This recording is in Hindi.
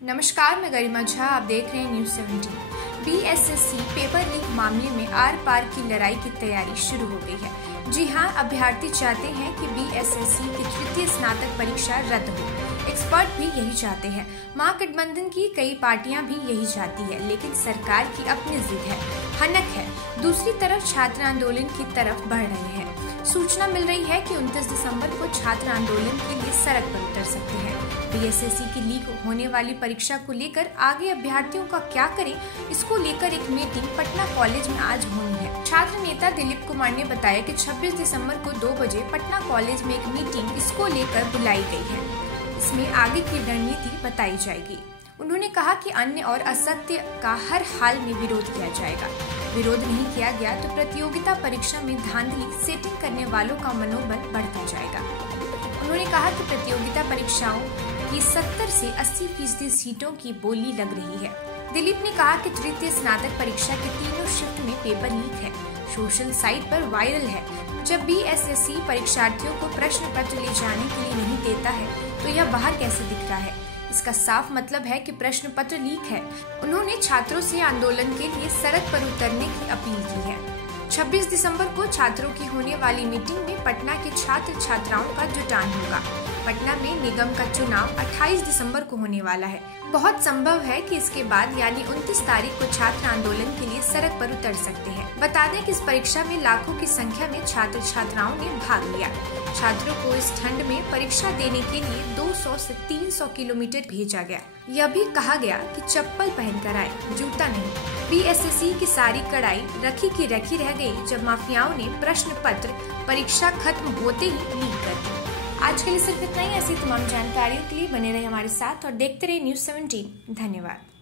नमस्कार, मैं गरिमा झा। आप देख रहे हैं न्यूज 17। बीएसएससी पेपर लीक मामले में आर पार की लड़ाई की तैयारी शुरू हो गई है। जी हां, अभ्यर्थी चाहते हैं कि बीएसएससी की तृतीय स्नातक परीक्षा रद्द हो। एक्सपर्ट भी यही चाहते हैं। महागठबंधन की कई पार्टियां भी यही चाहती है, लेकिन सरकार की अपनी जिद है, हनक है। दूसरी तरफ छात्र आंदोलन की तरफ बढ़ रहे हैं। सूचना मिल रही है कि 29 दिसंबर को छात्र आंदोलन के लिए सड़क पर उतर सकते हैं। बीएसएससी की लीक होने वाली परीक्षा को लेकर आगे अभ्यर्थियों का क्या करें, इसको लेकर एक मीटिंग पटना कॉलेज में आज होनी है। छात्र नेता दिलीप कुमार ने बताया कि 26 दिसंबर को 2 बजे पटना कॉलेज में एक मीटिंग इसको लेकर बुलाई गई है। इसमें आगे की रणनीति बताई जाएगी। उन्होंने कहा कि अन्य और असत्य का हर हाल में विरोध किया जाएगा। विरोध नहीं किया गया तो प्रतियोगिता परीक्षा में धांधली सेटिंग करने वालों का मनोबल बढ़ता जाएगा। उन्होंने कहा कि प्रतियोगिता परीक्षाओं की 70 से 80% सीटों की बोली लग रही है। दिलीप ने कहा कि तृतीय स्नातक परीक्षा के तीनों शिफ्ट में पेपर लीक है, सोशल साइट पर वायरल है। जब बीएसएससी परीक्षार्थियों को प्रश्न पत्र ले जाने के लिए नहीं देता है तो यह बाहर कैसे दिख रहा है? इसका साफ मतलब है कि प्रश्न पत्र लीक है। उन्होंने छात्रों से आंदोलन के लिए सड़क पर उतरने की अपील की है। 26 दिसंबर को छात्रों की होने वाली मीटिंग में पटना के छात्र छात्राओं का जुटान होगा। पटना में निगम का चुनाव 28 दिसंबर को होने वाला है। बहुत संभव है कि इसके बाद यानी 29 तारीख को छात्र आंदोलन के लिए सड़क पर उतर सकते हैं। बता दें कि इस परीक्षा में लाखों की संख्या में छात्र छात्राओं ने भाग लिया। छात्रों को इस ठंड में परीक्षा देने के लिए 200 से 300 किलोमीटर भेजा गया। यह भी कहा गया कि चप्पल पहनकर आए, जूता नहीं। बीएसएससी की सारी कड़ाई रखी की रखी रह गई जब माफियाओं ने प्रश्न पत्र परीक्षा खत्म होते ही लीक कर दी। आज के लिए सिर्फ इतना ही। ऐसी तमाम जानकारियों के लिए बने रहे हमारे साथ और देखते रहे न्यूज 17। धन्यवाद।